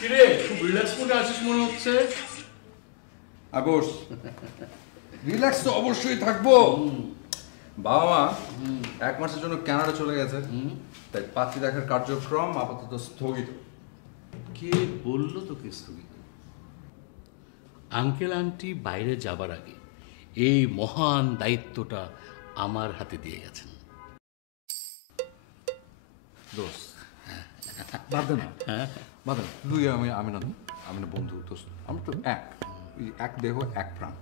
কিরে খুব রিল্যাক্স মোডে আছিস মনে হচ্ছে। আগোস রিল্যাক্স তো অবশ্যই থাকবো। বাবা মা 1 মাসের জন্য কানাডা চলে গেছে, তাই পাত্রী দেখার কার্যক্রম আপাতত স্থগিত। কে বললো তোকে স্থগিত? আঙ্কেল আন্টি বাইরে যাবার আগে এই মহান দায়িত্বটা আমার হাতে দিয়ে গেছেন। দোস্ত বাদ দে না, বাদ দে না। তুই আমি না বন্ধু দোস্ত, আমরা তো এক দেহ এক প্রাণ,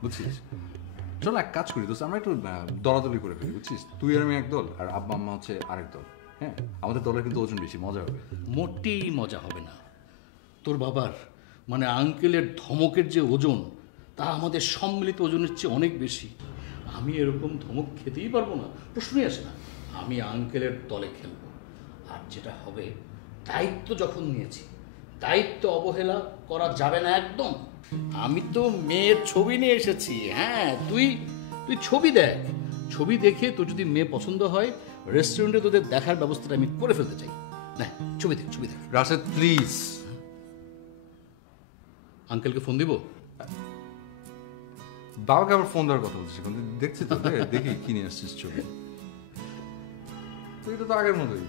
বুঝছিস? চল এক কাজ করি দোস্ত, আমরা একটু দলাদলি করে ফেলি, বুঝছিস? তুই আর আমি এক দল, আর আব্বা আম্মা হচ্ছে আরেক দল। হ্যাঁ, আমাদের দলের কিন্তু ওজন বেশি, মজা হবে। মোটেই মজা হবে না। তোর বাবার মানে আঙ্কেলের ধমকের যে ওজন, তা আমাদের সম্মিলিত ওজনের চেয়ে অনেক বেশি। আমি এরকম ধমক খেতেই পারবো না, প্রশ্নই আসে না। আমি আঙ্কেলের দলে খেলবো। আর যেটা হবে, দায়িত্ব যখন নিয়েছি, দায়িত্ব অবহেলা করা যাবে না একদম। আমি তো মেয়ের ছবি নিয়ে এসেছি। হ্যাঁ, তুই ছবি দেখ, ছবি দেখে তোর যদি মেয়ে পছন্দ হয়, রেস্টুরেন্টে তোদের দেখার ব্যবস্থাটা আমি করে ফেলতে চাই। না, ছবি দেখ। রাশেদ প্লিজ। আঙ্কেলকে ফোন দিব? বাবাকে আবার ফোন দেওয়ার কথা বলছিস? দেখছি তো, দেখি কি নিয়ে আসছিস ছবি। তুই তো আগের মতোই,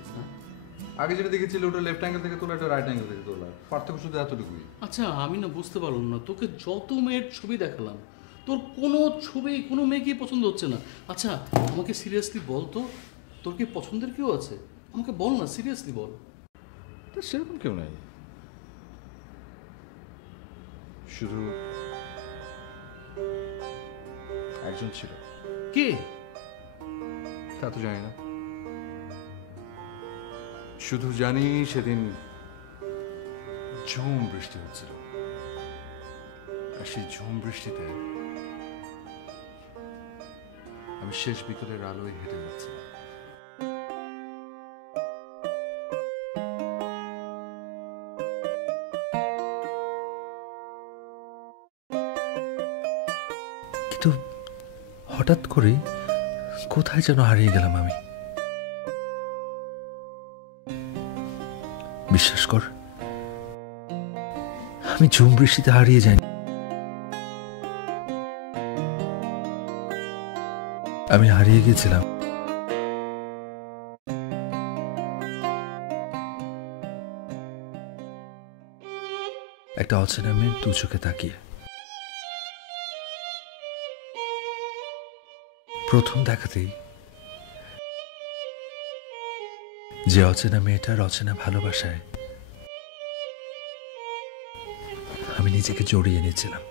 আগে যেটা দেখেছিল ওটা লেফট অ্যাঙ্গেল থেকে তোলা, এটা রাইট অ্যাঙ্গেল থেকে তোলা, পার্থক্য শুধু এতটুকুই। আচ্ছা, আমি না বুঝতে পারলাম না, তোকে যত মেয়ের ছবি দেখালাম, তোর কোনো ছবি কোনো মেয়েকেই পছন্দ হচ্ছে না। আচ্ছা, আমাকে সিরিয়াসলি বল তো, তোর কি পছন্দের কেউ আছে? আমাকে বল না, সিরিয়াসলি বল। সেরকম কেউ নাই, শুধু একজন ছিল। কে? তা তো জানি না, শুধু জানি সেদিন ঝুম বৃষ্টি হচ্ছিল, আর সেই ঝুম বৃষ্টিতে আমি শেষ বিকেলের আলোয় হেঁটে যাচ্ছিলাম। কিন্তু হঠাৎ করে কোথায় যেন হারিয়ে গেলাম আমি। বিশ্বাস কর, আমি ঝুম বৃষ্টিতে হারিয়ে যাইনি। আমি হারিয়ে গিয়েছিলাম একটা অচেনা মেয়ের দু চোখে তাকিয়ে। প্রথম দেখাতেই যে অচেনা মেয়েটার অচেনা ভালোবাসায় আমি নিজেকে জড়িয়ে নিয়েছিলাম।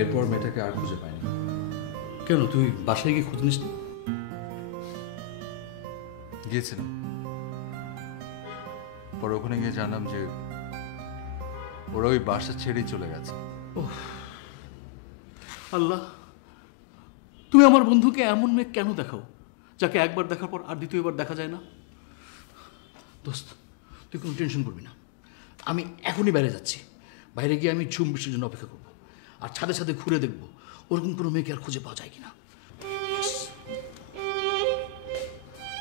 এরপর মেয়েটাকে আর খুঁজে পাইনি। কেন, তুই বাসায় গিয়ে খোঁজ নিস? গিয়েছিলাম, পরে ওখানে গিয়ে জানলাম যে ওরা ওই বাসা ছেড়েই চলে গেছে। আল্লাহ, তুমি আমার বন্ধুকে এমন মেয়ে কেন দেখাও যাকে একবার দেখার পর আর দ্বিতীয়বার দেখা যায় না? দোস্ত, তুই কোনো টেনশন করবি না, আমি এখনই বাইরে যাচ্ছি। বাইরে গিয়ে আমি ঝুম বৃষ্টির জন্য অপেক্ষা করবো, আর ছাদে ছাদে ঘুরে দেখবো ওরকম কোনো মেয়েকে আর খুঁজে পাওয়া যায় কিনা।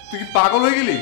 তুই কি পাগল হয়ে গেলি?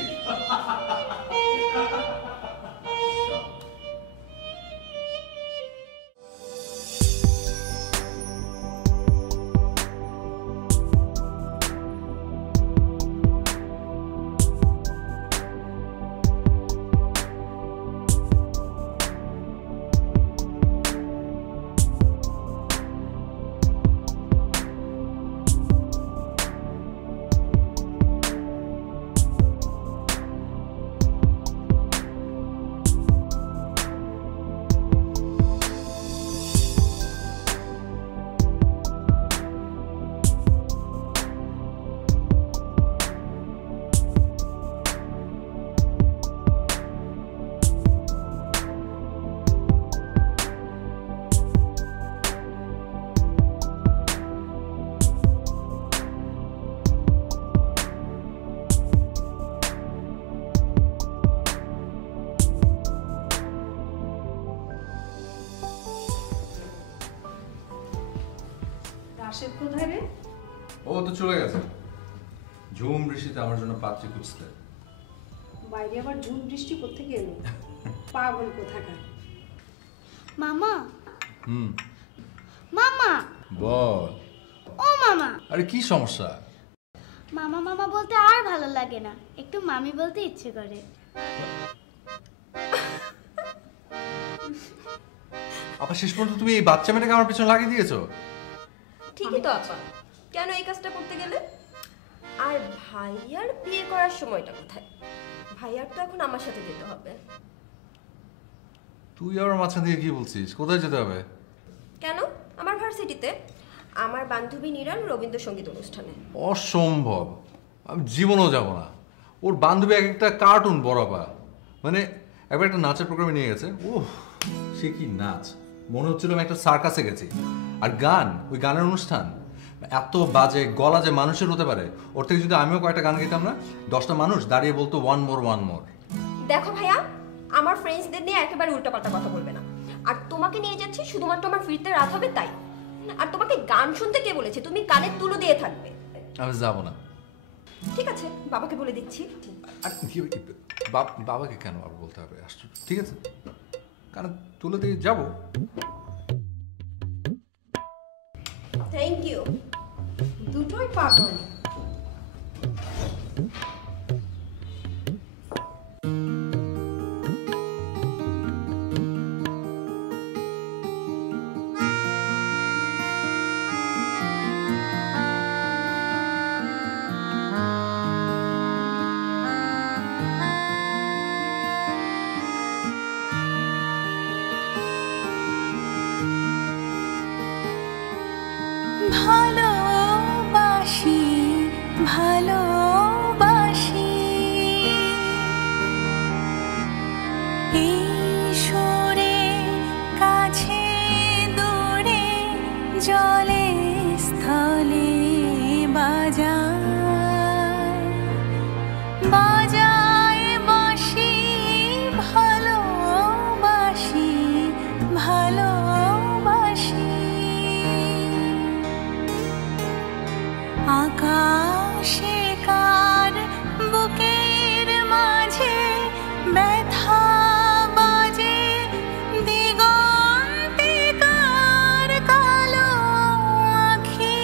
রাশেদ কোথায় রে? ও তো চলে গেছে ঝুম বৃষ্টিতে আমার জন্য পাত্রী খুঁজতে। বাইরে আবার ঝুম বৃষ্টি কোত্থেকে এলো? পাগল কোথাকার। মামা হুম মামা বল। ও মামা, আরে কি সমস্যা? মামা মামা বলতে আর ভালো লাগে না, একটু মামি বলতে ইচ্ছে করে। আপা শেষ পর্যন্ত তুমি এই বাচ্চা মেয়েটাকে আমার পিছনে লাগিয়ে দিয়েছো? ঠিকই তো আপা, কেন এই কাজটা করতে গেলে? আর ভাইয়ার বিয়ে করার সময়টা কোথায়? ভাইয়ার তো এখন আমার সাথে যেতে হবে। তুই আবার মাঝখান থেকে কি বলছিস? কোথায় যেতে হবে? কেন? আমার ভার্সিটিতে আমার বান্ধবী নিরান রবীন্দ্রসঙ্গীত অনুষ্ঠানে। অসম্ভব, আমি জীবনেও যাব না। ওর বান্ধবী এক একটা কার্টুন বরাবর, মানে একবার একটা নাচের প্রোগ্রামে নিয়ে গেছে। ওহ সে কি নাচ, মনে হচ্ছিল আমি একটা সার্কাসে গেছি। আর গান, ওই গানের অনুষ্ঠান এত বাজে, গলা যে মানুষের হতে পারে, ওর থেকে যদি আমিও কয়েকটা গান গেতাম না, 10টা মানুষ দাঁড়িয়ে বলতো ওয়ান মোর ওয়ান মোর। দেখো ভাইয়া, আমার ফ্রেন্ডসদের নিয়ে একেবারে উল্টাপাল্টা কথা বলবে না। আর তোমাকে নিয়ে যাচ্ছি শুধুমাত্র আমার ফিরতে রাত হবে তাই। আর তোমাকে গান শুনতে কে বলেছে? তুমি কানের তুলো দিয়ে থাকবে। আমি যাব না। ঠিক আছে, বাবাকে বলে দিচ্ছি। আর বাবাকে কেন আর বলতে হবে? আশ্চর্য। ঠিক আছে, কারণ তুলে দিয়ে যাবো। Thank you. দুটোই পাগল। ভালোবাসি ভালোবাসি এই সুরে কাছে দূরে জলে স্থলে বাজায় বাজায় বাঁশি ভালোবাসি ভালোবাসি আকাশে কার বুকের মাঝে ব্যথা বাজে দিগন্তে কার কালো আখি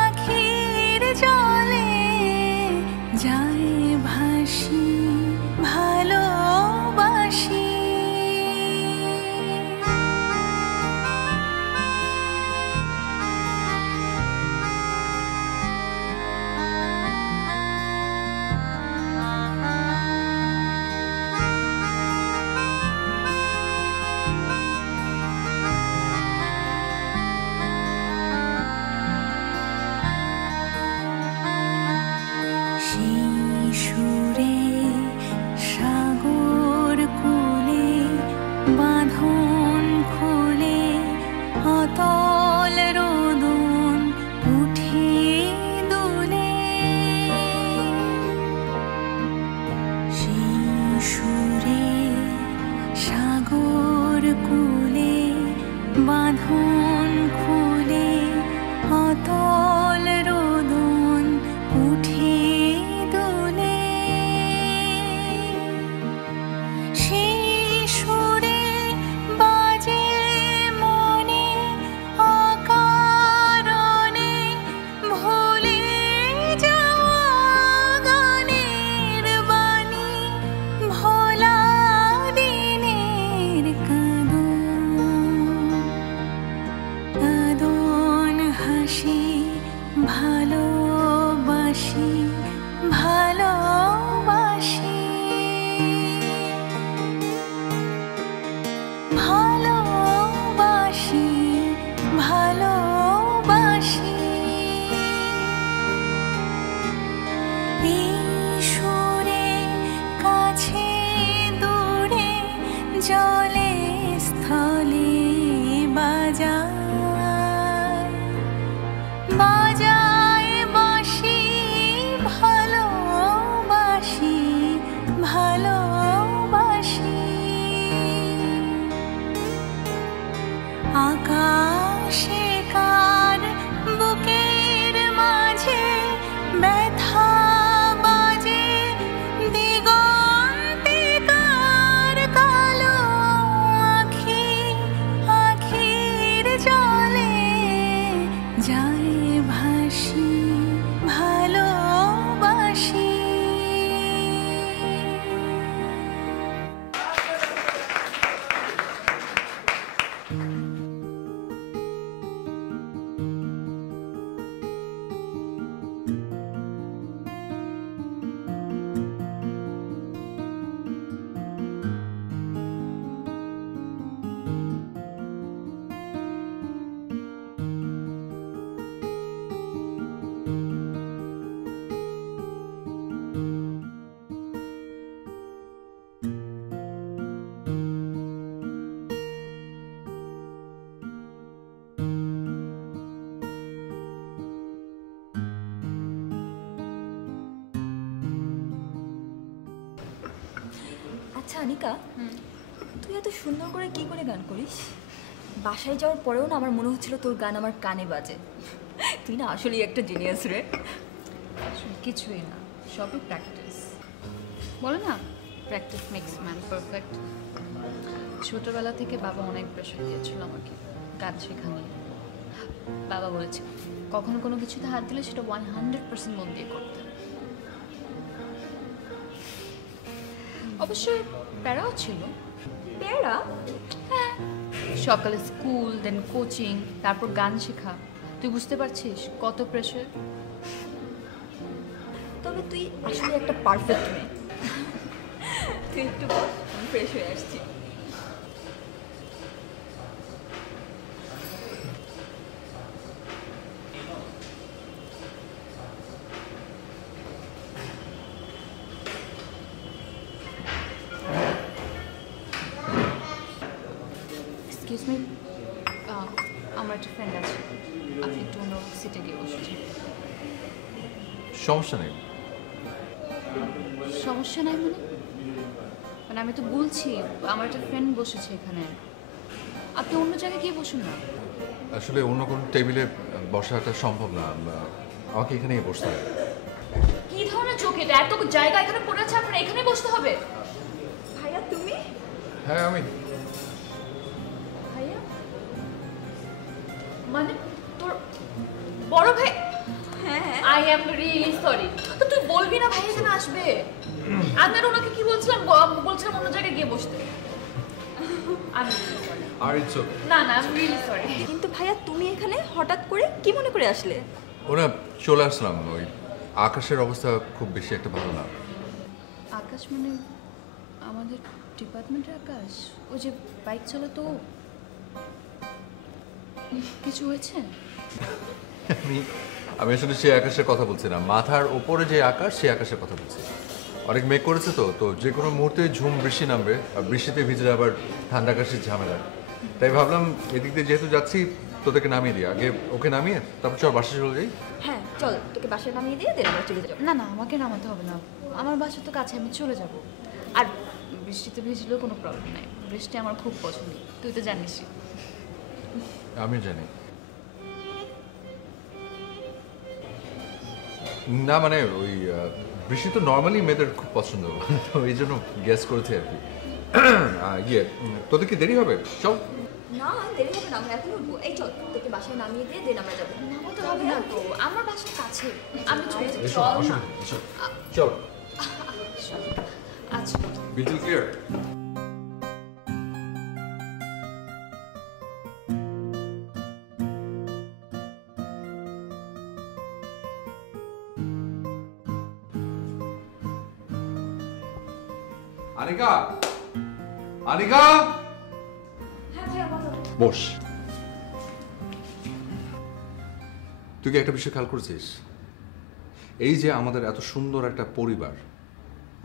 আখির আচ্ছা আনিকা, তুই এত সুন্দর করে কি করে গান করিস? বাসায় যাওয়ার পরেও না আমার মনে হচ্ছিল তোর গান আমার কানে বাজে। তুই না আসলেই একটা জিনিয়াস রে। কিছুই না, সবই প্র্যাকটিস। বলে না, প্র্যাকটিস মেক্স ম্যান পারফেক্ট। ছোটবেলা থেকে বাবা অনেক প্রেশার দিয়েছিল আমাকে গান শেখা নিয়ে। বাবা বলেছে কখনো কোনো কিছুতে হাত দিলে সেটা 100% মন দিয়ে করতে। অবশ্যই প্যারাও ছিল। প্যারা? হ্যাঁ, সকালে স্কুল, দেন কোচিং, তারপর গান শেখা। তুই বুঝতে পারছিস কত প্রেশার? তবে তুই আসলে একটা পারফেক্ট মেয়ে। তুই একটু বস, আমি ফ্রেশ হয়ে আসছি। এক্সকিউজ মি, আমার একটা ফ্রেন্ড আছে, আপনি একটু অন্য সিটে গিয়ে বসেছেন। সমস্যা নেই। সমস্যা নাই মানে আমি তো বলছি আমার একটা ফ্রেন্ড বসেছে এখানে, আপনি অন্য জায়গায় গিয়ে বসুন না। আসলে অন্য কোনো টেবিলে বসাটা সম্ভব না, আমাকে এখানেই বসতে হবে। কি ধরনের চোখ এটা? এত জায়গা এখানে পড়ে আছে, আপনার এখানে বসতে হবে? ভাইয়া তুমি? হ্যাঁ আমি। ভাইয়া মানে তোর বড় ভাই? হ্যাঁ। I am really sorry. তো তুই বলবি না ভাই এখানে আসবে? আমি আর ওনাকে কি বলছিলাম, বলছিলাম অন্য জায়গায় গিয়ে বসতে। আমি আর ইটস ওকে। না না, আমি রিয়েলি সরি। কিন্তু ভাইয়া তুমি এখানে হঠাৎ করে কি মনে করে আসলে? ওরা চলে আসলাম, ওই আকাশের অবস্থা খুব বেশি একটা ভালো না। আকাশ মানে আমাদের ডিপার্টমেন্টের আকাশ? ও যে বাইক চালাতো? কিছু হয়েছে? আমি আসলে সেই আকাশের কথা বলছি না, মাথার ওপরে যে আকাশ সেই আকাশের কথা বলছি। অনেক মেঘ করেছে তো যে কোনো মুহূর্তে ঝুম বৃষ্টি নামবে, আর বৃষ্টিতে ভিজে আবার ঠান্ডা আকাশের ঝামেলা। তাই ভাবলাম এদিক দিয়ে যেহেতু যাচ্ছি তোদেরকে নামিয়ে দিই, আগে ওকে নামিয়ে তারপর চল বাসে চলে যাই। হ্যাঁ চল, তোকে বাসায় নামিয়ে দিয়ে দেন আমরা চলে যাবো। না না, আমাকে নামাতে হবে না, আমার বাসা তো কাছে, আমি চলে যাব। আর বৃষ্টিতে ভিজলেও কোনো প্রবলেম নাই, বৃষ্টি আমার খুব পছন্দ, তুই তো জানিসই। আমি জানি না, মানে ওই বৃষ্টি তো নর্মালি মেয়েদের খুব পছন্দ, তো এই জন্য গ্যাস করেছে আর কি। ইয়ে, তোদের কি দেরি হবে? চল। না দেরি হবে না, আমরা এখন উঠবো। এই চল, তোকে বাসায় নামিয়ে দিয়ে দেন আমরা যাবো। নামাতে হবে না তো, আমার বাসার কাছে, আমি চলে যাই। এসো, চল না। এসো, চল। আচ্ছা বিটল ক্লিয়ার। আনিকা, আনিকা, বস। তুই কি একটা বিষয় খেয়াল করেছিস? এই যে আমাদের এত সুন্দর একটা পরিবার,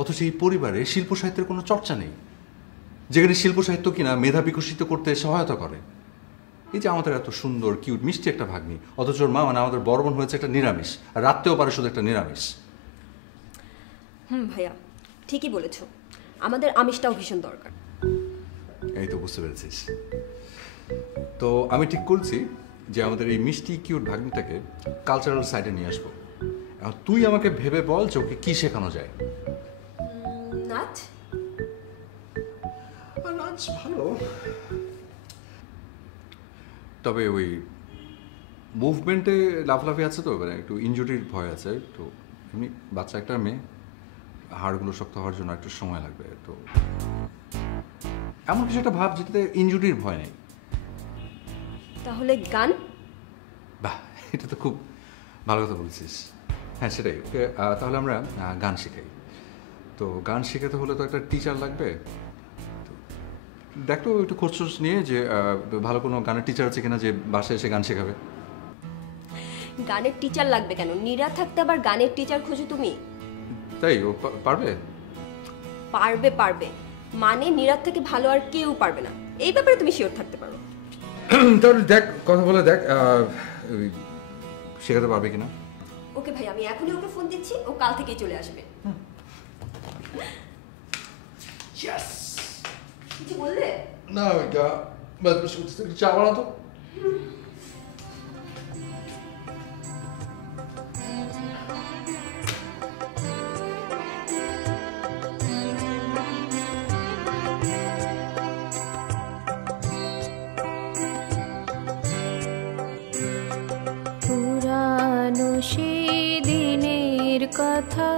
অথচ এই পরিবারে শিল্প সাহিত্যের কোনো চর্চা নেই, যেখানে শিল্প সাহিত্য কিনা মেধা বিকশিত করতে সহায়তা করে। এই যে আমাদের এত সুন্দর কিউট মিষ্টি একটা ভাগ্নি, অথচ ওর মা মানে আমাদের বড় বোন হয়েছে একটা নিরামিষ, আর রাখতেও পারে শুধু একটা নিরামিষ। ভাইয়া ঠিকই বলেছো, আমাদের আমিষটাও ভীষণ দরকার। এই তো বুঝতে পেরেছিস। তো আমি ঠিক করছি যে আমাদের এই মিষ্টি কিউট ভাগ্নিটাকে কালচারাল সাইডে নিয়ে আসবো। এখন তুই আমাকে ভেবে বল যে ওকে কি শেখানো যায়। নাচ? নাচ ভালো, তবে ওই মুভমেন্টে লাফলাফি আছে, তো মানে একটু ইনজুরির ভয় আছে। তো এমনি বাচ্চা একটা মেয়ে, হাড়গুলো শক্ত হওয়ার জন্য একটু সময় লাগবে। তো এমন কিছু একটা ভাব যেটাতে ইনজুরির ভয় নেই। তাহলে গান? বাহ, এটা তো খুব ভালো কথা বলছিস। হ্যাঁ সেটাই, ওকে তাহলে আমরা গান শেখাই। তো গান শেখাতে হলে তো একটা টিচার লাগবে। দেখ তো একটু খোঁজ নিয়ে যে ভালো কোনো গানের টিচার আছে কিনা যে বাসায় এসে গান শেখাবে। গানের টিচার লাগবে কেন? নীরা থাকতে আবার গানের টিচার খোঁজো তুমি? তাই ও পারবে? পারবে পারবে, মানে নীরার থেকে ভালো আর কেউ পারবে না, এই ব্যাপারে তুমি শিওর থাকতে পারো। তাহলে দেখ, কথা বলে দেখ শেখাতে পারবে কিনা। ওকে ভাই, আমি এখনই ওকে ফোন দিচ্ছি, ও কাল থেকেই চলে আসবে। ইয়েস। কিছু বললে? না চা বানাতো। পুরানো সেই দিনের কথা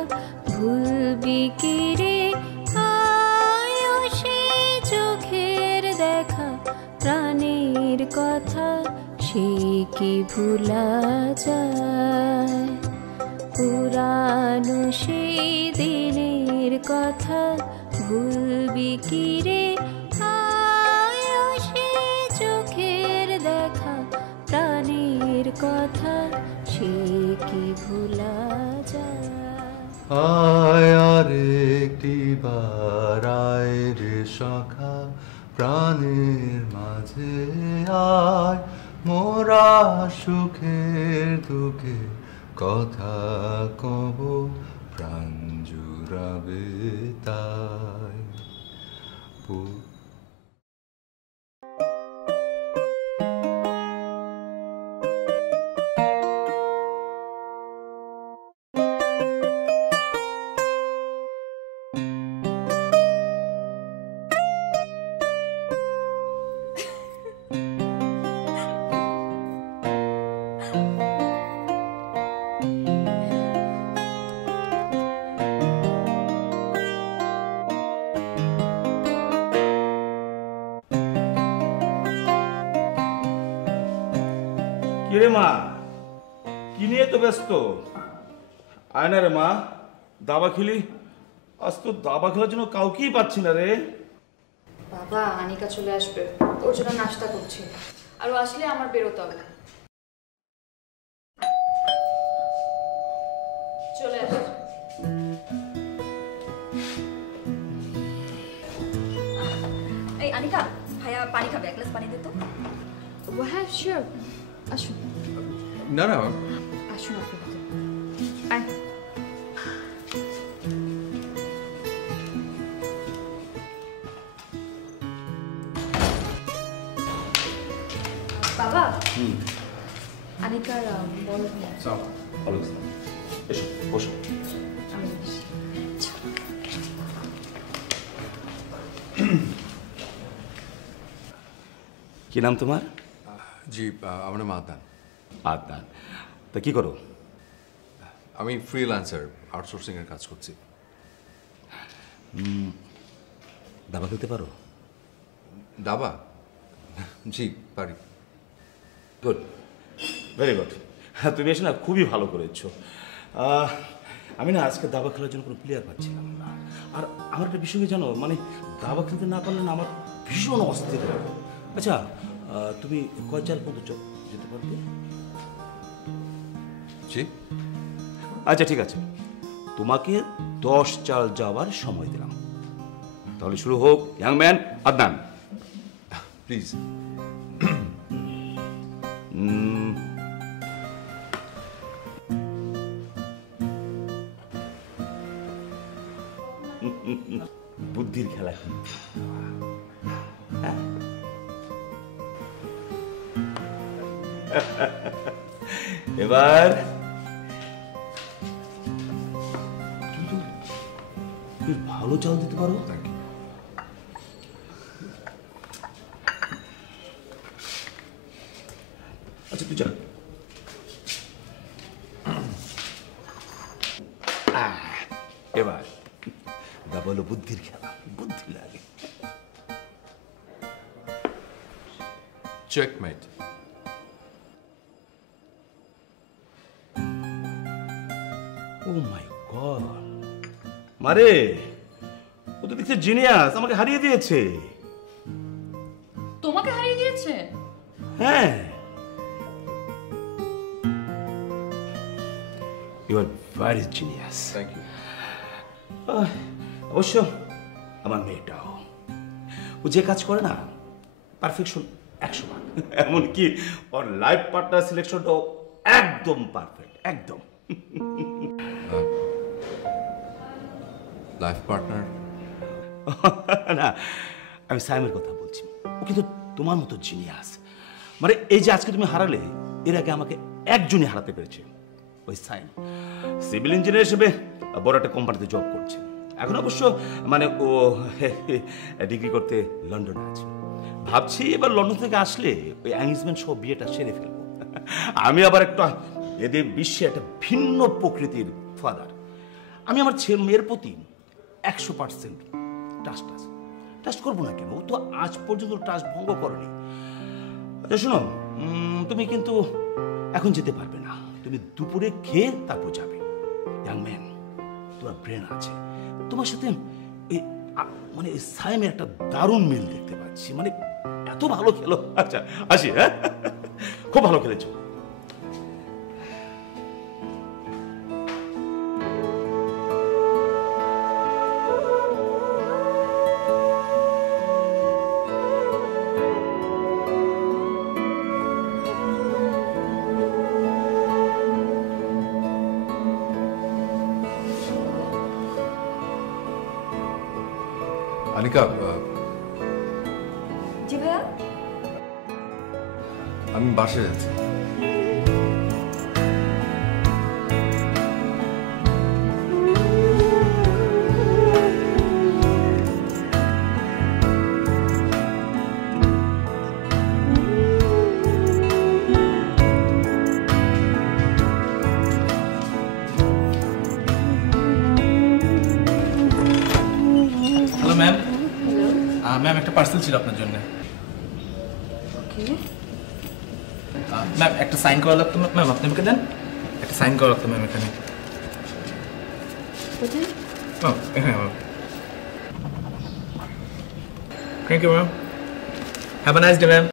ভুলবি কি রে, আয়ো সেই চোখের দেখা প্রাণের কথা সে কি ভুলা যায়। পুরানো সেই দিনের কথা ভুলবি কি রে, আয়ো সেই চোখের দেখা প্রাণের কথা সে কি ভুলা যায়। আয় আর একটি বার আয় রে সখা প্রাণের মাঝে আয়, মোরা সুখের দুঃখে কথা কব প্রাণ জুড়াবে তাই। কিরে মা, কি নিয়ে তো ব্যস্ত? আয় না রে মা, দাবা খেলি। আজ তো দাবা খেলার জন্য কাউকেই পাচ্ছি না রে। বাবা আনিকা চলে আসবে, ওর জন্য নাস্তা করছি, আর ও আসলে আমার বেরোতে হবে। চলে আস। এই আনিকা, ভাইয়া পানি খাবে, এক গ্লাস পানি দে তো। হ্যাঁ শিওর, আসুন না না আসুন আপনি। আয়। বাবা, আনিকার বড় ভাই। এসো বসো। আমি বসি। কি নাম তোমার? জি আমার নাম আদনান। আদনান। তা কি করো? আমি ফ্রিল্যান্সার, আউটসোর্সিং এর কাজ করছি। দাবা খেলতে পারো? দাবা? জি পারি। Good, very good. হ্যাঁ তুমি এসে না খুবই ভালো করেছো। আমি না আজকে দাবা খেলার জন্য কোনো প্লেয়ার পাচ্ছিলাম না। আর আমার একটা বিষয় কি জানো, মানে দাবা খেলতে না পারলে না আমার ভীষণ অস্থির লাগে। আচ্ছা তুমি কয় চাল পর্যন্ত যেতে পারবে? জি আচ্ছা ঠিক আছে, তোমাকে 10 চাল যাওয়ার সময় দিলাম। তাহলে শুরু হোক। Young man Adnan, please. বুদ্ধির খেলা কি? এবার তুমি ভালো চাল দিতে পারো। আচ্ছা তুই চল। এবার দাবা হলো বুদ্ধির খেলা, বুদ্ধি লাগে। চেকমেট। ও মাই গড, মারে ও তো দেখছে জিনিয়াস, আমাকে হারিয়ে দিয়েছে। তোমাকে হারিয়ে দিয়েছে? হ্যাঁ, you are very genius. Thank you. অবশ্য আমার মেয়েটাও, ও যে কাজ করে না পারফেকশন 100 ভাগ। এমনকি ওর লাইফ পার্টনার সিলেকশনটাও একদম পারফেক্ট, একদম। Life partner? না, আমি সাইমের কথা বলছি। ও কিন্তু তোমার মতো জিনিয়াস। মানে এই যে আজকে তুমি হারালে, এর আগে আমাকে একজনই হারাতে পেরেছে, ওই সাইম। সিভিল ইঞ্জিনিয়ার হিসেবে বড় একটা কোম্পানিতে জব করছে। এখন অবশ্য মানে ও ডিগ্রি করতে লন্ডনে আছে। ভাবছি এবার লন্ডন থেকে আসলে ওই এঙ্গেজমেন্ট সহ বিয়েটা সেরে ফেলবো। আমি আবার একটা এদের বিশ্বে একটা ভিন্ন প্রকৃতির ফাদার। আমি আমার মেয়ের প্রতি 100% ট্রাস্ট করবো না কেন? ও তো আজ পর্যন্ত ট্রাস্ট ভঙ্গ করেনি। আচ্ছা শোনো, তুমি কিন্তু এখন যেতে পারবে না। তুমি দুপুরে খেয়ে তারপর যাবে। ইয়াং ম্যান, তোমার ব্রেন আছে, তোমার সাথে মানে সাইমের একটা দারুণ মিল দেখতে পাচ্ছি। মানে এত ভালো খেলো। আচ্ছা আসি, হ্যাঁ, খুব ভালো খেলেছো। আনিকা, জি ভাইয়া। আমি বাসায় যাচ্ছি। Hello ma'am. ম্যাম একটা পার্সেল ছিল আপনার জন্য। ম্যাম একটা সাইন করা লাগতো। ম্যাম আপনি আমাকে দেন, একটা সাইন করা লাগতো ম্যাম এখানে। হ্যাঁ ma'am. Thank you ma'am. Have a nice day ma'am.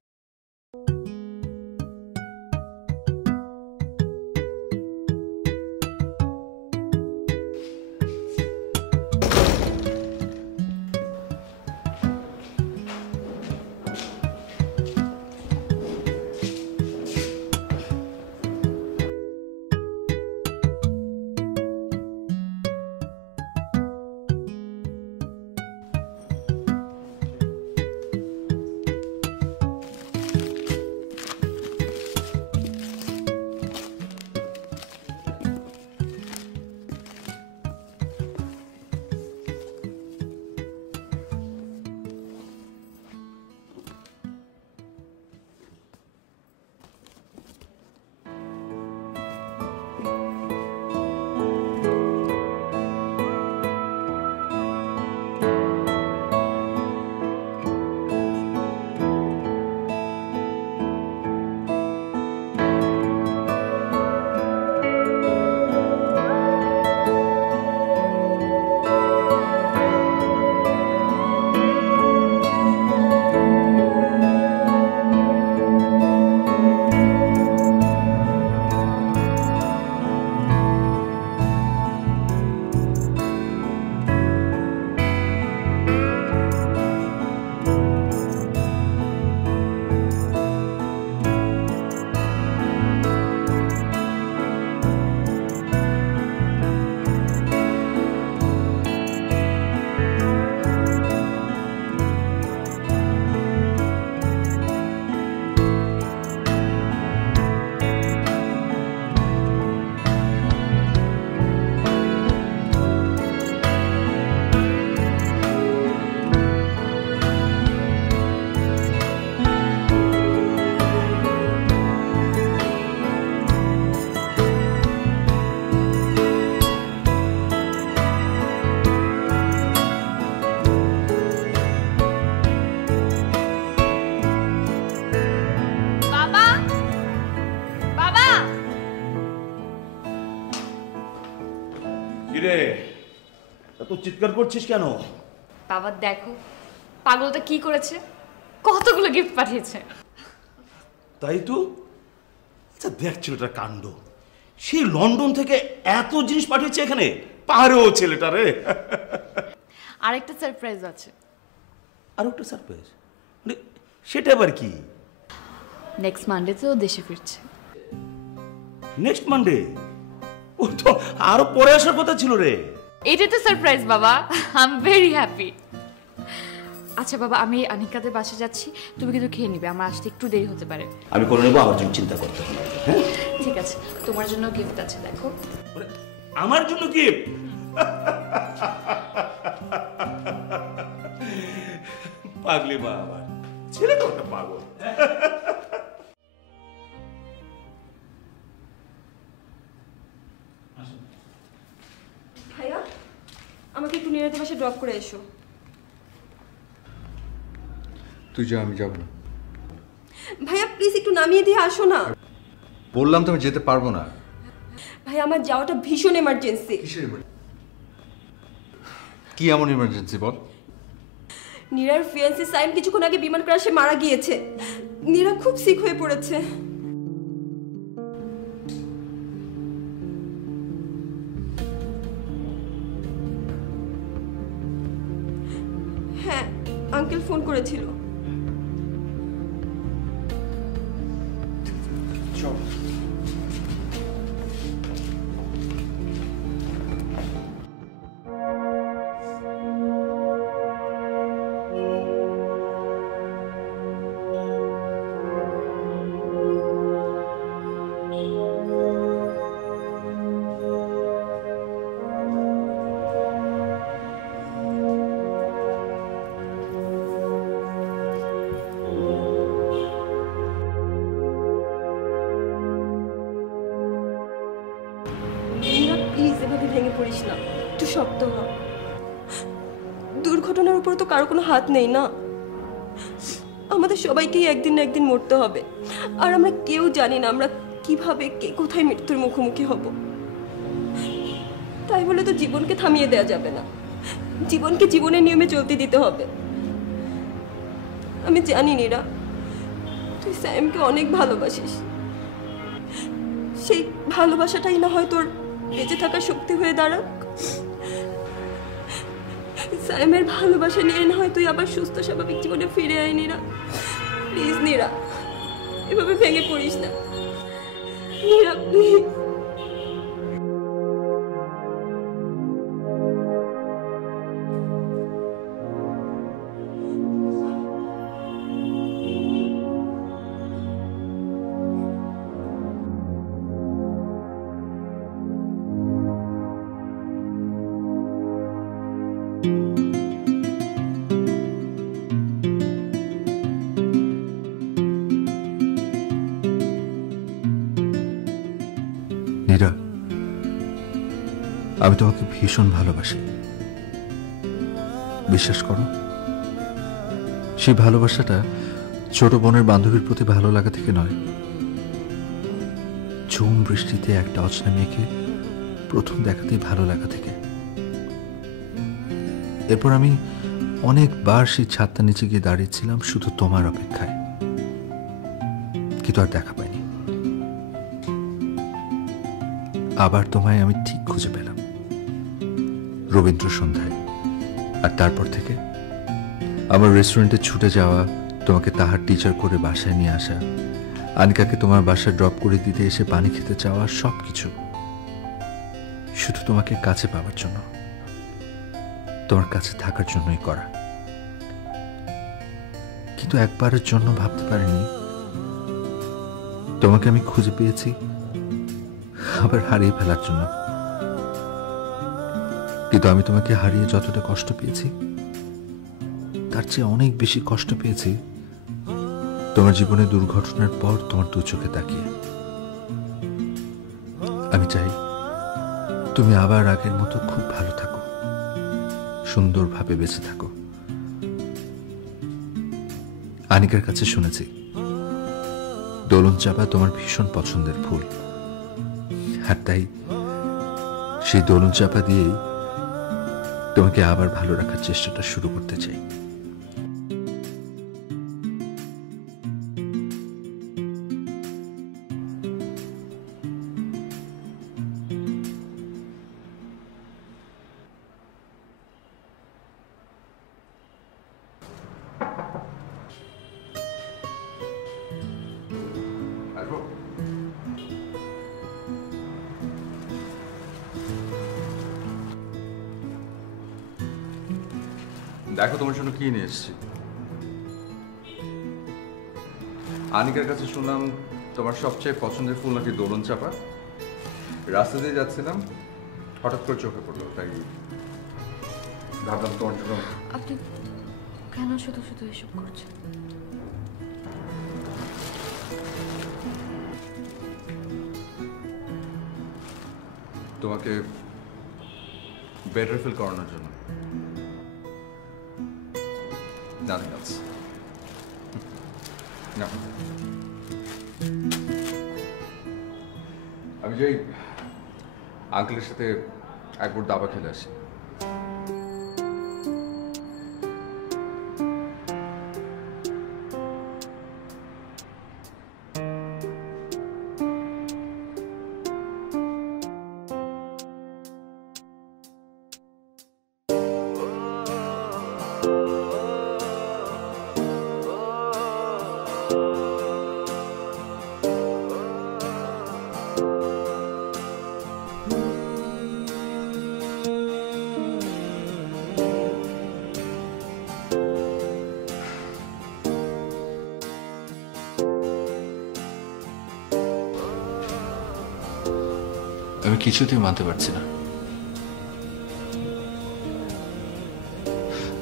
কিরে, এত চিৎকার করছিস কেন? বাবা দেখো পাগলটা কি করেছে, কতগুলো গিফট পাঠিয়েছে। তাই তো। আচ্ছা দেখ ছেলেটার কাণ্ড, সেই লন্ডন থেকে এত জিনিস পাঠিয়েছে এখানে। পারেও ছেলেটা রে। আরেকটা সারপ্রাইজ আছে। আরেকটা সারপ্রাইজ? মানে সেটা আবার কি? নেক্সট মানডেতে ও দেশে ফিরছে। Next Monday? ও তো আরো পরে আসার কথা ছিল রে। এটাই তো সারপ্রাইজ বাবা। I am very happy. আচ্ছা বাবা, আমি আনিকাদের বাসা যাচ্ছি, তুমি কিন্তু খেয়ে নিবে, আমার আসতে একটু দেরি হতে পারে। আমি করে নেবো, আমার জন্য চিন্তা করতে হবে না। হ্যাঁ ঠিক আছে, তোমার জন্য গিফট আছে, দেখো। আমার জন্য গিফট? পাগলি মা আমার, ছেলে তো একটা পাগল। ভাইয়া, আমাকে একটু নিরাতে বাসে ড্রপ করে এসো। তুই যা, আমি যাবো না। ভাইয়া প্লিজ একটু নামিয়ে দিয়ে আসো না। বললাম তো আমি যেতে পারবো না। ভাইয়া আমার যাওয়াটা ভীষণ এমার্জেন্সি। কি এমন ইমার্জেন্সি বল? নীরার ফিয়ান্সি সাইম কিছুক্ষণ আগে বিমান ক্রাশে মারা গিয়েছে। নীরা খুব সিক হয়ে পড়েছে। হ্যাঁ, আঙ্কেল ফোন করেছিল। চল। ভেঙে পড়িস না, একটু শক্ত হ। দুর্ঘটনার উপর তো কারো কোনো হাত নেই না। আমাদের সবাইকেই একদিন না একদিন মরতে হবে, আর আমরা কেউ জানি না আমরা কিভাবে কে কোথায় মৃত্যুর মুখোমুখি হব। তাই বলে তো জীবনকে থামিয়ে দেওয়া যাবে না, জীবনকে জীবনের নিয়মে চলতে দিতে হবে। আমি জানি নীরা, তুই স্যামকে অনেক ভালোবাসিস। সেই ভালোবাসাটাই না হয় তোর বেঁচে থাকার শক্তি হয়ে দাঁড়াক। স্যামের ভালোবাসা নিয়ে না হয় তুই আবার সুস্থ স্বাভাবিক জীবনে ফিরে আয় নীরা। প্লিজ নীরা, এভাবে ভেঙে পড়িস না নীরা, প্লিজ। নীরা, আমি তোমাকে ভীষণ ভালোবাসি, বিশ্বাস করো। সেই ভালোবাসাটা ছোট বোনের বান্ধবীর প্রতি ভালো লাগা থেকে নয়, ঝুম বৃষ্টিতে একটা অচেনা মেয়েকে প্রথম দেখাতেই ভালো লাগা থেকে। এরপর আমি অনেকবার সেই ছাদটা নিচে গিয়ে দাঁড়িয়েছিলাম শুধু তোমার অপেক্ষায়, কিন্তু আর দেখা পাইনি। আবার তোমায় আমি ঠিক খুঁজে পেলাম রবীন্দ্র সন্ধ্যায়, আর তারপর থেকে আমার রেস্টুরেন্টে ছুটে যাওয়া, তোমাকে তাহার টিচার করে বাসায় নিয়ে আসা, আনিকাকে তোমার বাসায় ড্রপ করে দিতে এসে পানি খেতে চাওয়া, সবকিছু শুধু তোমাকে কাছে পাওয়ার জন্য, তোমার কাছে থাকার জন্যই করা। কিন্তু একবারের জন্য ভাবতে পারিনি তোমাকে আমি খুঁজে পেয়েছি আবার হারিয়ে ফেলার জন্য। কিন্তু আমি তোমাকে হারিয়ে যতটা কষ্ট পেয়েছি, তার চেয়ে অনেক বেশি কষ্ট পেয়েছি তোমার জীবনে দুর্ঘটনার পর তোমার দু চোখে তাকিয়ে। আমি চাই তুমি আবার আগের মতো খুব ভালো থাকো, সুন্দরভাবে বেঁচে থাকো। আনিকার কাছে শুনেছি দোলন চাপা তোমার ভীষণ পছন্দের ফুল, আর তাই সেই দোলন চাপা দিয়েই তোমাকে আবার ভালো রাখার চেষ্টাটা শুরু করতে চাই। দেখো তোমার জন্য কি নিয়ে এসেছি। আনিকার কাছে শুনলাম তোমার সবচেয়ে পছন্দের ফুল নাকি দোলন চাপা। রাস্তা দিয়ে যাচ্ছিলাম, হঠাৎ করে চোখে পড়লো, তাই ভাবলাম তোমার জন্য। আপনি কেন শুধু শুধু এসব করছেন? তোমাকে বেটার ফিল করানোর জন্য। Nothing else. No. আমি যাই আঙ্কেলের সাথে একবার দাবা খেলে আসি। আমি কিছুতেই মানতে পারছি না।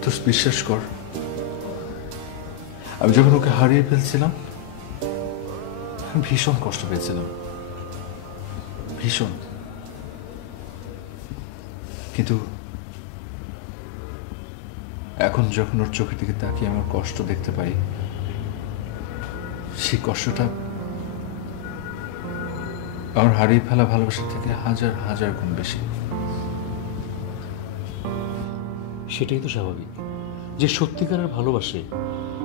তো বিশ্বাস কর, আমি যখন ওকে হারিয়ে ফেলছিলাম ভীষণ কষ্ট পেয়েছিলাম, ভীষণ। কিন্তু এখন যখন ওর চোখের দিকে তাকিয়ে আমার কষ্ট দেখতে পাই, সেই কষ্টটা আমার হারিয়ে ফেলা ভালোবাসা থেকে হাজার হাজার গুণ বেশি। সেটাই তো স্বাভাবিক, যে সত্যিকারের ভালোবাসে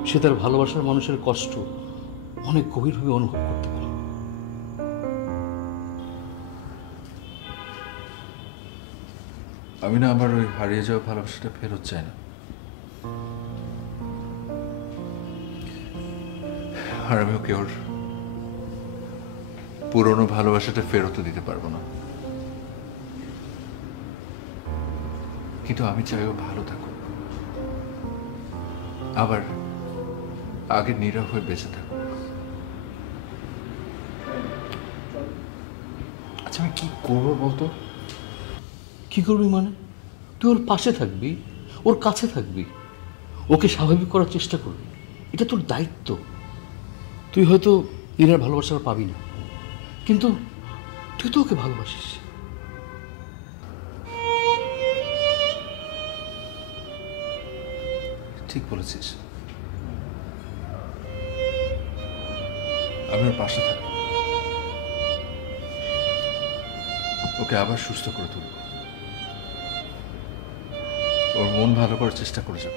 সে তার ভালোবাসার মানুষের কষ্ট অনেক গভীরভাবে অনুভব করতে পারে। আমি না আমার ওই হারিয়ে যাওয়া ভালোবাসাটা ফেরত চাই না। আর আমি ওকে ওর পুরনো ভালোবাসাটা ফেরত দিতে পারবো না, কিন্তু আমি চাই ও ভালো থাকুক, আবার আগে নীরব হয়ে বেঁচে থাকুক। আচ্ছা আমি কি করবো বলতো? কি করবি মানে? তুই ওর পাশে থাকবি, ওর কাছে থাকবি, ওকে স্বাভাবিক করার চেষ্টা করবি, এটা তোর দায়িত্ব। তুই হয়তো ইরার ভালোবাসা আর পাবি না, কিন্তু তুই তো ওকে ভালোবাসিস। ঠিক বলেছিস, আমি ওর পাশে থাকবো, ওকে আবার সুস্থ করে তুলব, ওর মন ভালো করার চেষ্টা করে যাব।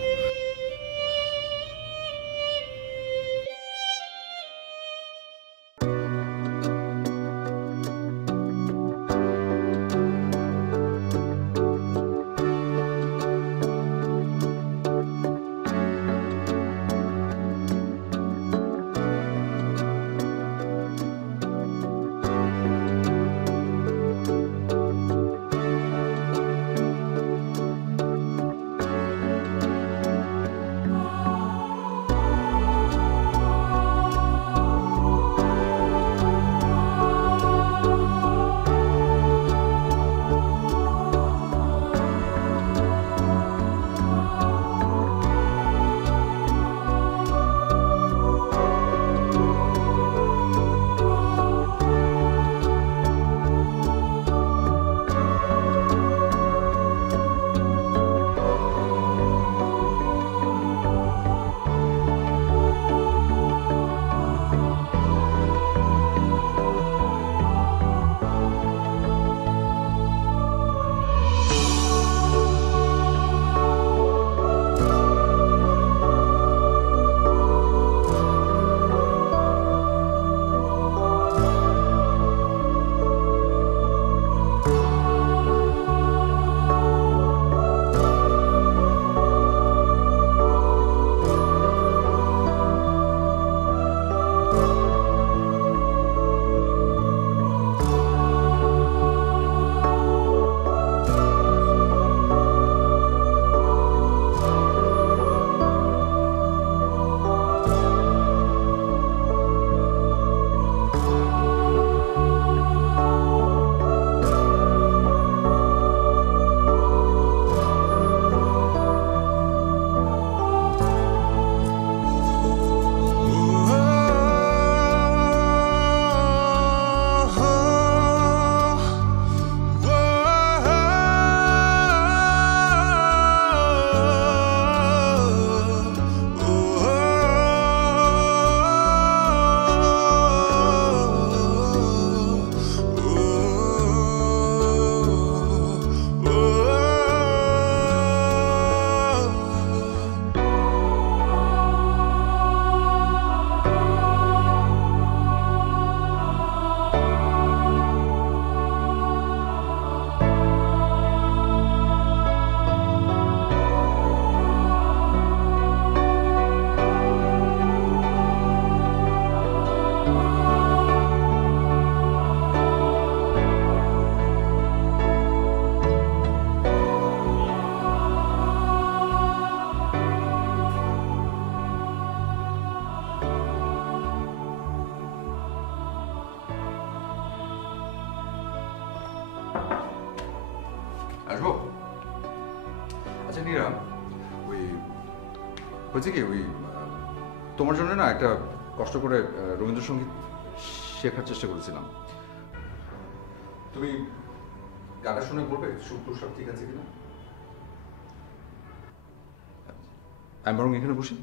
আসবো? আচ্ছা নীরা, ওই হয়েছে কি, ওই তোমার জন্য না একটা কষ্ট করে রবীন্দ্রসঙ্গীত শেখার চেষ্টা করেছিলাম। তুমি গানটা শুনে বলবে সুর সব ঠিক আছে কিনা? আমি বরং এখানে বসি।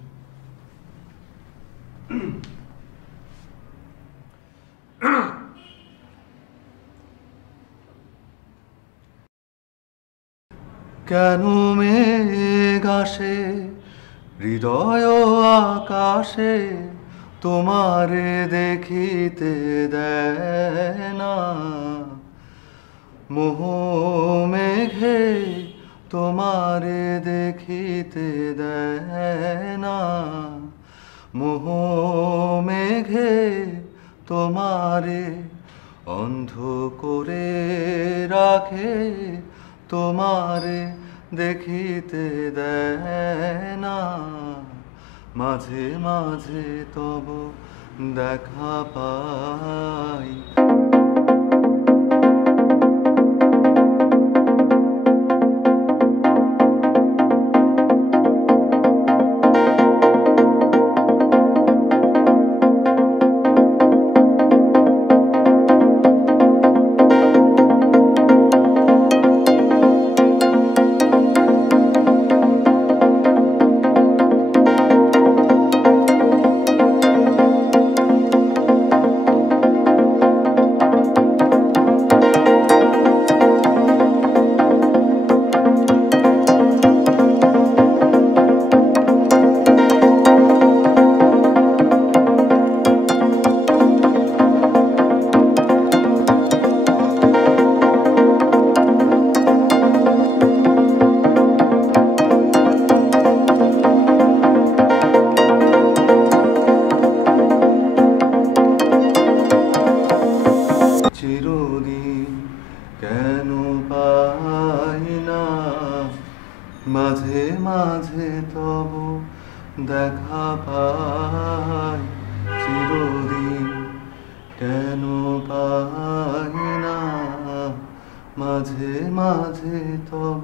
কেন মেঘ আসে হৃদয় আকাশে, তোমারে দেখিতে দেয় না। মোহ মেঘে তোমারে দেখিতে দেয় না। মোহ মেঘে তোমারে অন্ধ করে রাখে, তোমারে দেখিতে দেয় না। মাঝে মাঝে তব দেখা পাই। চিরদিন কেন পাই না, মাঝে মাঝে তব দেখা পাই। চিরদিন কেন পাই না, মাঝে মাঝে তব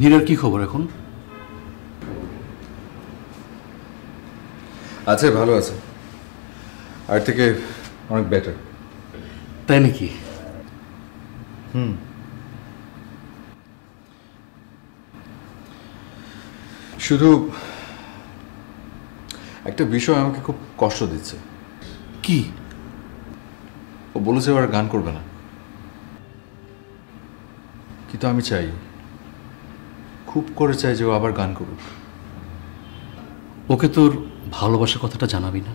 নীরার কি খবর এখন? আছে, ভালো আছে, আর থেকে অনেক বেটার। তাই নাকি? শুধু একটা বিষয় আমাকে খুব কষ্ট দিচ্ছে। কি? ও বলেছে ও আর গান করবে না, কিন্তু আমি চাই, খুব করে চাই যে ও আবার গান করুক। ওকে তোর ভালোবাসার কথাটা জানাবি না?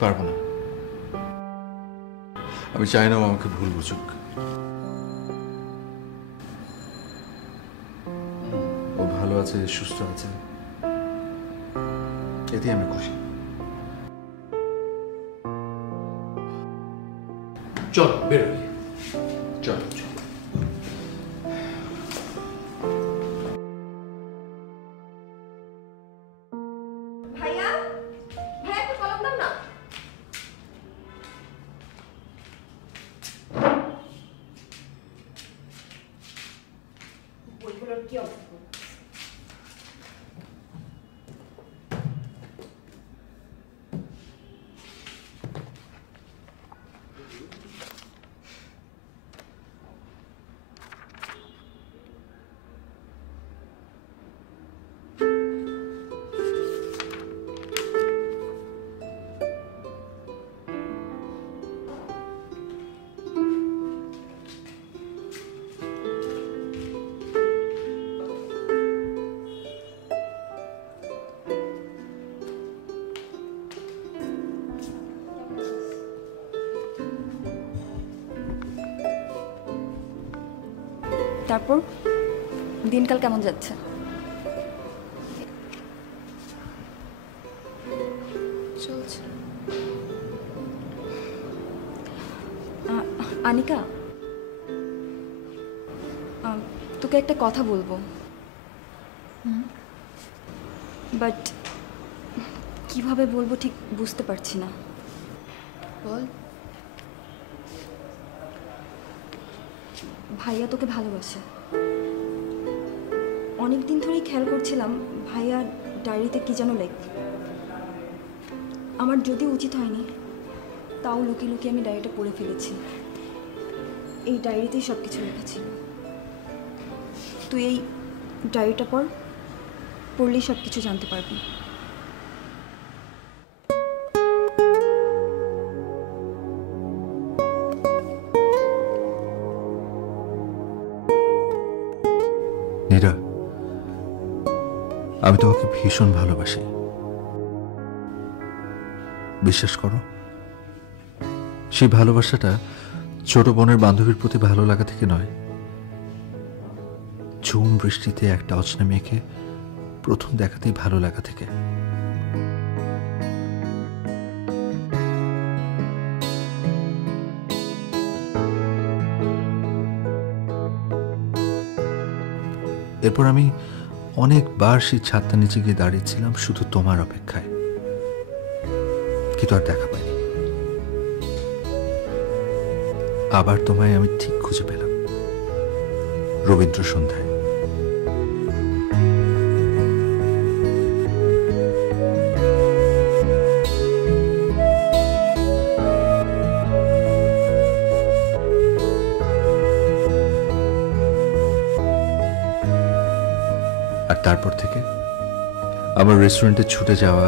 পারবো না, আমি চাই না ও আমাকে ভুল বুঝুক। ও ভালো আছে, সুস্থ আছে, এতেই আমি খুশি। চল বেরোই। চল। ভাইয়া, ভাইয়া একটু কলম দাও না। বইগুলোর কি অবস্থা? তারপর দিনকাল কেমন যাচ্ছে? চলছে। আনিকা, তোকে একটা কথা বলবো, বাট কিভাবে বলবো ঠিক বুঝতে পারছি না। বল। ভাইয়া তোকে ভালোবাসে। অনেক দিন ধরেই খেয়াল করছিলাম ভাইয়া ডায়েরিতে কি যেন লেখে। আমার যদি উচিত হয়নি, তাও লুকিয়ে লুকিয়ে আমি ডায়েরিটা পড়ে ফেলেছি। এই ডায়েরিতেই সব কিছু লেখা ছিল। তুই এই ডায়েরিটা পড়লেই সব কিছু জানতে পারবি। নীরা, আমি তোমাকে ভীষণ ভালোবাসি, বিশ্বাস করো। সেই ভালোবাসাটা ছোট বোনের বান্ধবীর প্রতি ভালো লাগা থেকে নয়, ঝুম বৃষ্টিতে একটা অচেনা মেয়েকে প্রথম দেখাতেই ভালো লাগা থেকে। এরপর আমি অনেকবার সেই ছাদটা নিচে গিয়ে দাঁড়িয়েছিলাম শুধু তোমার অপেক্ষায়, কিন্তু আর দেখা পাইনি। আবার তোমায় আমি ঠিক খুঁজে পেলাম রবীন্দ্র সন্ধ্যায়। আর তারপর থেকে আমার রেস্টুরেন্টে ছুটে যাওয়া,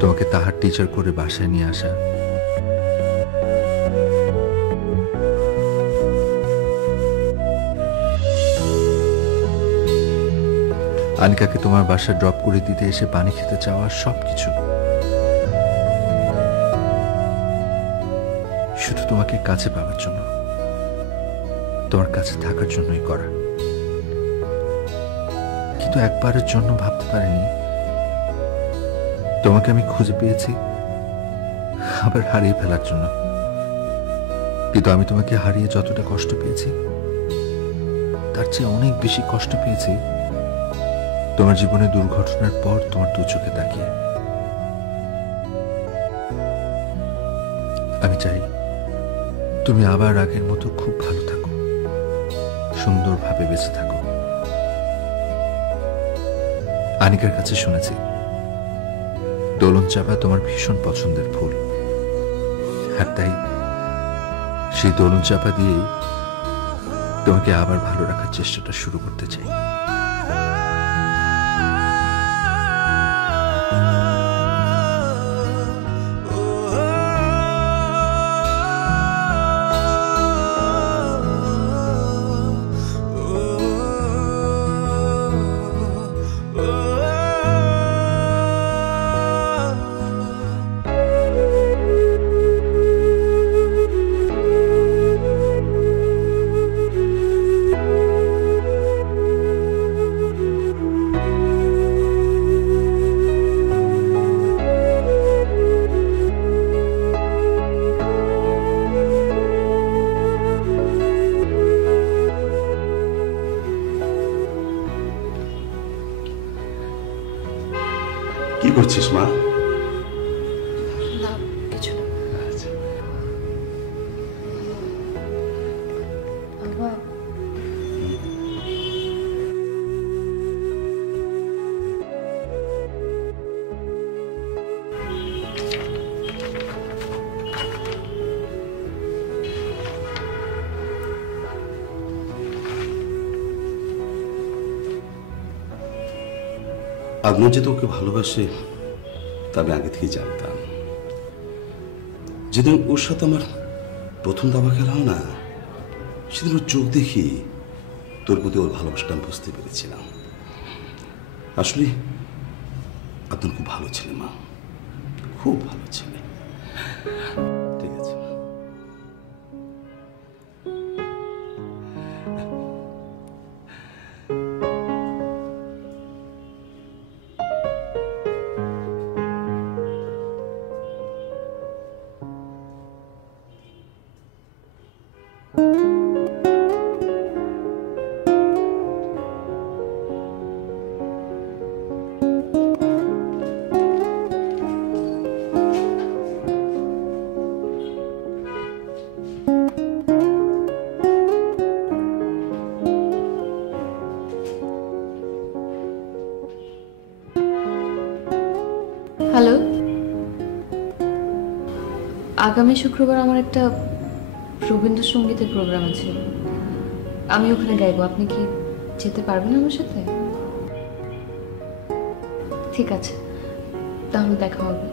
তোমাকে তাহার টিচার করে বাসায় নিয়ে আসা, আনিকাকে তোমার বাসায় ড্রপ করে দিতে এসে পানি খেতে চাওয়া, সবকিছু শুধু তোমাকে কাছে পাওয়ার জন্য, তোমার কাছে থাকার জন্যই করা। কিন্তু একবারের জন্য ভাবতে পারিনি তোমাকে আমি খুঁজে পেয়েছি আবার হারিয়ে ফেলার জন্য। কিন্তু আমি তোমাকে হারিয়ে যতটা কষ্ট পেয়েছি, তার চেয়ে অনেক বেশি কষ্ট পেয়েছি তোমার জীবনে দুর্ঘটনার পর তোমার দু চোখে তাকিয়ে। আমি চাই তুমি আবার আগের মতো খুব ভালো থাকো, সুন্দরভাবে বেঁচে থাকো। আনিকার কাছে শুনেছি দোলন চাপা তোমার ভীষণ পছন্দের ফুল, আর তাই সেই দোলন চাপা দিয়েই তোমাকে আবার ভালো রাখার চেষ্টাটা শুরু করতে চাই। কি করছিস মা? না কিছু না। বাবা, আদনান যে তোকে ভালোবাসে তা আমি আগে থেকে জানতাম। যেদিন ওর সাথে আমার প্রথম দাবা খেলা হয় না, সেদিন ওর চোখ দেখি তোর প্রতি ওর ভালোবাসাটা আমি বুঝতে পেরেছিলাম। আসলে আদনান খুব ভালো ছেলে মা, খুব ভালো ছেলে। ঠিক আছে মা। হ্যালো, আগামী শুক্রবার আমার একটা রবীন্দ্রসঙ্গীতের প্রোগ্রাম আছে, আমি ওখানে গাইবো। আপনি কি যেতে পারবেন আমার সাথে? ঠিক আছে, তাহলে দেখা হবে।